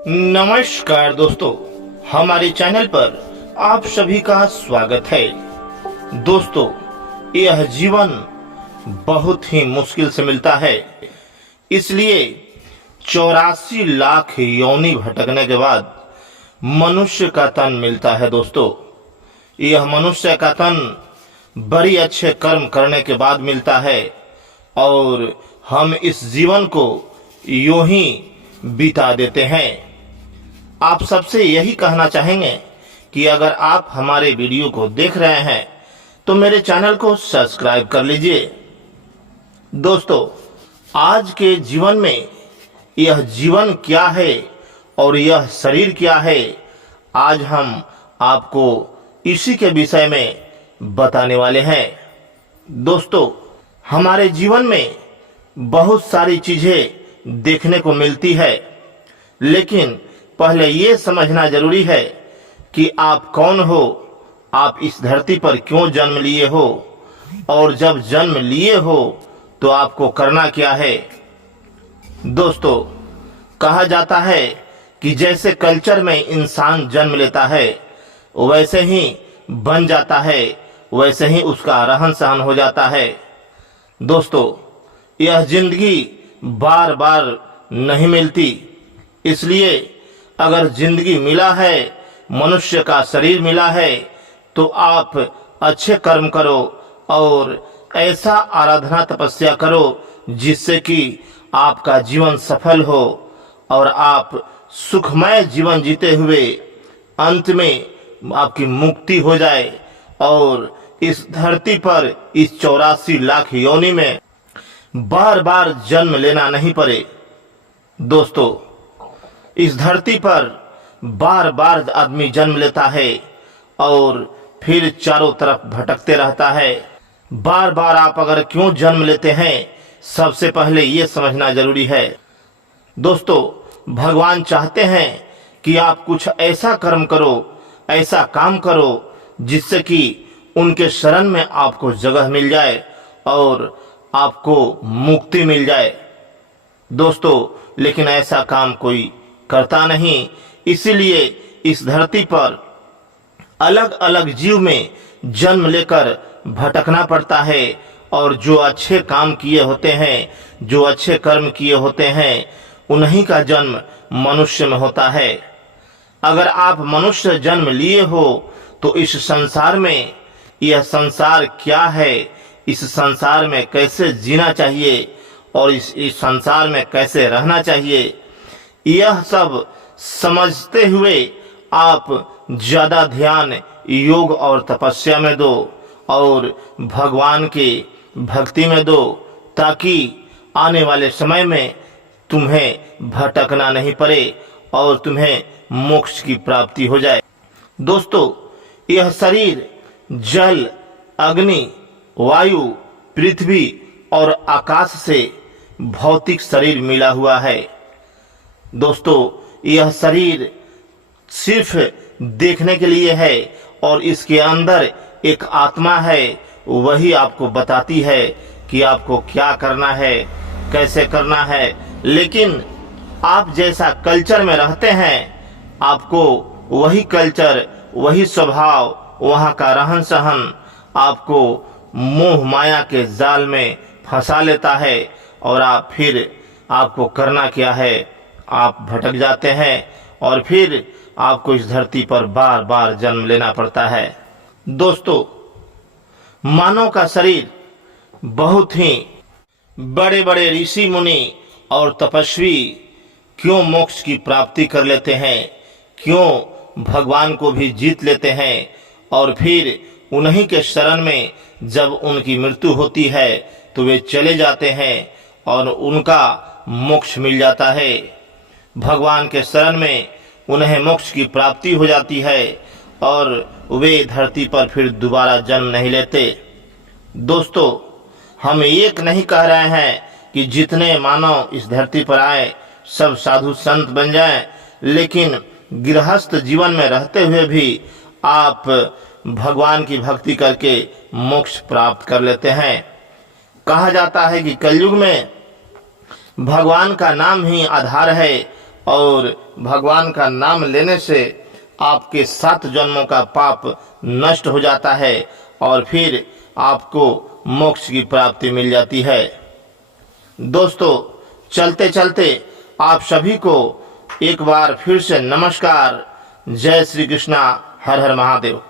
नमस्कार दोस्तों, हमारे चैनल पर आप सभी का स्वागत है। दोस्तों, यह जीवन बहुत ही मुश्किल से मिलता है, इसलिए 84 लाख योनि भटकने के बाद मनुष्य का तन मिलता है। दोस्तों, यह मनुष्य का तन बड़ी अच्छे कर्म करने के बाद मिलता है और हम इस जीवन को यूं ही बिता देते हैं। आप सबसे यही कहना चाहेंगे कि अगर आप हमारे वीडियो को देख रहे हैं तो मेरे चैनल को सब्सक्राइब कर लीजिए। दोस्तों, आज के जीवन में यह जीवन क्या है और यह शरीर क्या है, आज हम आपको इसी के विषय में बताने वाले हैं। दोस्तों, हमारे जीवन में बहुत सारी चीजें देखने को मिलती है, लेकिन पहले ये समझना जरूरी है कि आप कौन हो, आप इस धरती पर क्यों जन्म लिए हो और जब जन्म लिए हो तो आपको करना क्या है। दोस्तों, कहा जाता है कि जैसे कल्चर में इंसान जन्म लेता है वैसे ही बन जाता है, वैसे ही उसका रहन सहन हो जाता है। दोस्तों, यह जिंदगी बार बार नहीं मिलती, इसलिए अगर जिंदगी मिला है, मनुष्य का शरीर मिला है, तो आप अच्छे कर्म करो और ऐसा आराधना तपस्या करो जिससे कि आपका जीवन सफल हो और आप सुखमय जीवन जीते हुए अंत में आपकी मुक्ति हो जाए और इस धरती पर इस 84 लाख योनि में बार बार जन्म लेना नहीं पड़े। दोस्तों, इस धरती पर बार बार आदमी जन्म लेता है और फिर चारों तरफ भटकते रहता है। बार बार आप अगर क्यों जन्म लेते हैं, सबसे पहले ये समझना जरूरी है। दोस्तों, भगवान चाहते हैं कि आप कुछ ऐसा कर्म करो, ऐसा काम करो जिससे कि उनके शरण में आपको जगह मिल जाए और आपको मुक्ति मिल जाए। दोस्तों, लेकिन ऐसा काम कोई करता नहीं, इसीलिए इस धरती पर अलग अलग जीव में जन्म लेकर भटकना पड़ता है और जो अच्छे काम किए होते हैं, जो अच्छे कर्म किए होते हैं, उन्हीं का जन्म मनुष्य में होता है। अगर आप मनुष्य जन्म लिए हो तो इस संसार में, यह संसार क्या है, इस संसार में कैसे जीना चाहिए और इस संसार में कैसे रहना चाहिए, यह सब समझते हुए आप ज्यादा ध्यान योग और तपस्या में दो और भगवान के भक्ति में दो, ताकि आने वाले समय में तुम्हें भटकना नहीं पड़े और तुम्हें मोक्ष की प्राप्ति हो जाए। दोस्तों, यह शरीर जल, अग्नि, वायु, पृथ्वी और आकाश से भौतिक शरीर मिला हुआ है। दोस्तों, यह शरीर सिर्फ देखने के लिए है और इसके अंदर एक आत्मा है, वही आपको बताती है कि आपको क्या करना है, कैसे करना है। लेकिन आप जैसा कल्चर में रहते हैं, आपको वही कल्चर, वही स्वभाव, वहाँ का रहन सहन आपको मोह माया के जाल में फंसा लेता है और आपको करना क्या है, आप भटक जाते हैं और फिर आपको इस धरती पर बार बार जन्म लेना पड़ता है। दोस्तों, मानव का शरीर बहुत ही बड़े बड़े ऋषि मुनि और तपस्वी क्यों मोक्ष की प्राप्ति कर लेते हैं, क्यों भगवान को भी जीत लेते हैं और फिर उन्हीं के शरण में जब उनकी मृत्यु होती है तो वे चले जाते हैं और उनका मोक्ष मिल जाता है। भगवान के शरण में उन्हें मोक्ष की प्राप्ति हो जाती है और वे धरती पर फिर दोबारा जन्म नहीं लेते। दोस्तों, हम एक नहीं कह रहे हैं कि जितने मानव इस धरती पर आए सब साधु संत बन जाएं, लेकिन गृहस्थ जीवन में रहते हुए भी आप भगवान की भक्ति करके मोक्ष प्राप्त कर लेते हैं। कहा जाता है कि कलयुग में भगवान का नाम ही आधार है और भगवान का नाम लेने से आपके 7 जन्मों का पाप नष्ट हो जाता है और फिर आपको मोक्ष की प्राप्ति मिल जाती है। दोस्तों, चलते चलते आप सभी को एक बार फिर से नमस्कार। जय श्री कृष्णा। हर हर महादेव।